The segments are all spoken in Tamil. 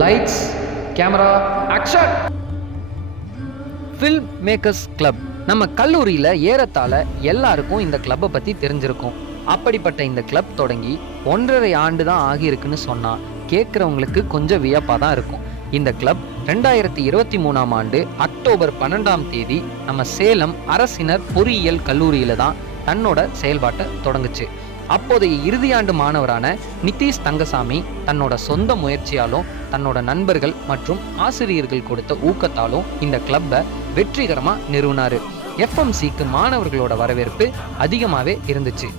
Lights camera action. Film makers club நம்ம கல்லூரியில் ஏறத்தாழ எல்லாருக்கும் இந்த கிளப்பை பற்றி தெரிஞ்சிருக்கும். அப்படிப்பட்ட இந்த கிளப் தொடங்கி 1.5 ஆண்டு தான் ஆகியிருக்குன்னு சொன்னால் கேட்குறவங்களுக்கு கொஞ்சம் வியப்பாக தான் இருக்கும். இந்த கிளப் 2023ஆம் ஆண்டு அக்டோபர் 12ஆம் தேதி நம்ம சேலம் அரசினர் பொறியியல் கல்லூரியில் தான் தன்னோட செயல்பாட்டை தொடங்குச்சு. அப்போதைய இறுதியாண்டு மாணவரான நிதிஷ் தங்கசாமி தன்னோட சொந்த முயற்சியாலும் தன்னோட நண்பர்கள் மற்றும் ஆசிரியர்கள் கொடுத்த ஊக்கத்தாலும் இந்த கிளப்பை வெற்றிகரமாக நிறுவினார். எஃப்எம்சிக்கு மாணவர்களோட வரவேற்பு அதிகமாகவே இருந்துச்சு.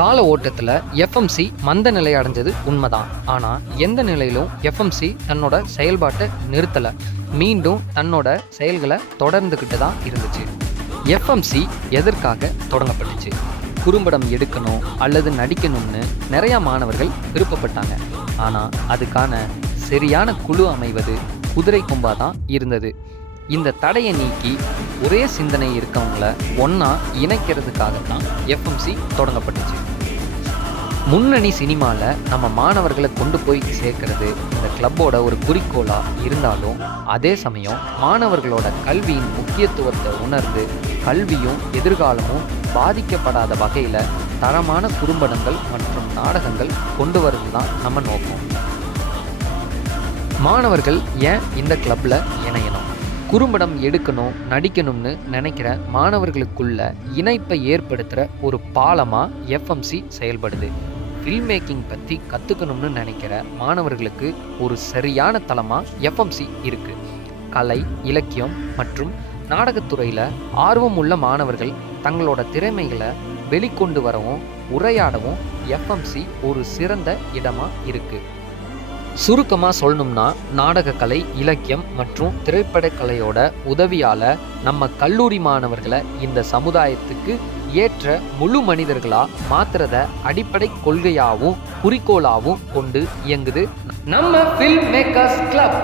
கால ஓட்டத்தில் எஃப்எம்சி மந்த நிலை அடைஞ்சது உண்மைதான். ஆனால் எந்த நிலையிலும் எஃப்எம்சி தன்னோட செயல்பாட்டை நிறுத்தலை, மீண்டும் தன்னோட செயல்களை தொடர்ந்துக்கிட்டு தான் இருந்துச்சு. எஃப்எம்சி எதற்காக தொடங்கப்பட்டுச்சு? குறும்படம் எடுக்கணும் அல்லது நடிக்கணும்னு நிறையா மாணவர்கள் விருப்பப்பட்டாங்க. ஆனால் அதுக்கான சரியான குழு அமைவது குதிரை கொம்பாக தான் இருந்தது. இந்த தடையை நீக்கி ஒரே சிந்தனை இருக்கவங்கள ஒன்றா இணைக்கிறதுக்காக தான் எஃப்எம்சி தொடங்கப்பட்டுச்சு. முன்னணி சினிமாவில் நம்ம மாணவர்களை கொண்டு போய் சேர்க்கறது இந்த கிளப்போட ஒரு குறிக்கோளாக இருந்தாலும், அதே சமயம் மாணவர்களோட கல்வியின் முக்கியத்துவத்தை உணர்ந்து கல்வியும் எதிர்காலமும் பாதிக்கப்படாத வகையில் தரமான குறும்படங்கள் மற்றும் நாடகங்கள் கொண்டு வரது தான் நம்ம நோக்கம். மாணவர்கள் ஏன் இந்த கிளப்பில் இணையணும்? குறும்படம் எடுக்கணும் நடிக்கணும்னு நினைக்கிற மாணவர்களுக்குள்ள இணைப்பை ஏற்படுத்துகிற ஒரு பாலமாக எஃப்எம்சி செயல்படுது. ஃபில்ம் மேக்கிங் பற்றி கற்றுக்கணும்னு நினைக்கிற மாணவர்களுக்கு ஒரு சரியான தளமாக எஃப்எம்சி இருக்குது. கலை, இலக்கியம் மற்றும் நாடகத்துறையில் ஆர்வம் உள்ள மாணவர்கள் தங்களோட திறமைகளை வெளிக்கொண்டு வரவும் உரையாடவும் எஃப்எம்சி ஒரு சிறந்த இடமாக இருக்குது. சுருக்கமாக சொல்லணும்னா, நாடகக்கலை, இலக்கியம் மற்றும் திரைப்படக்கலையோட உதவியால் நம்ம கல்லூரி மாணவர்களை இந்த சமுதாயத்துக்கு ஏற்ற முழு மனிதர்களாக மாற்றுறத அடிப்படை கொள்கையாகவும் குறிக்கோளாகவும் கொண்டு இயங்குது நம்ம ஃபில்ம் மேக்கர்ஸ் கிளப்.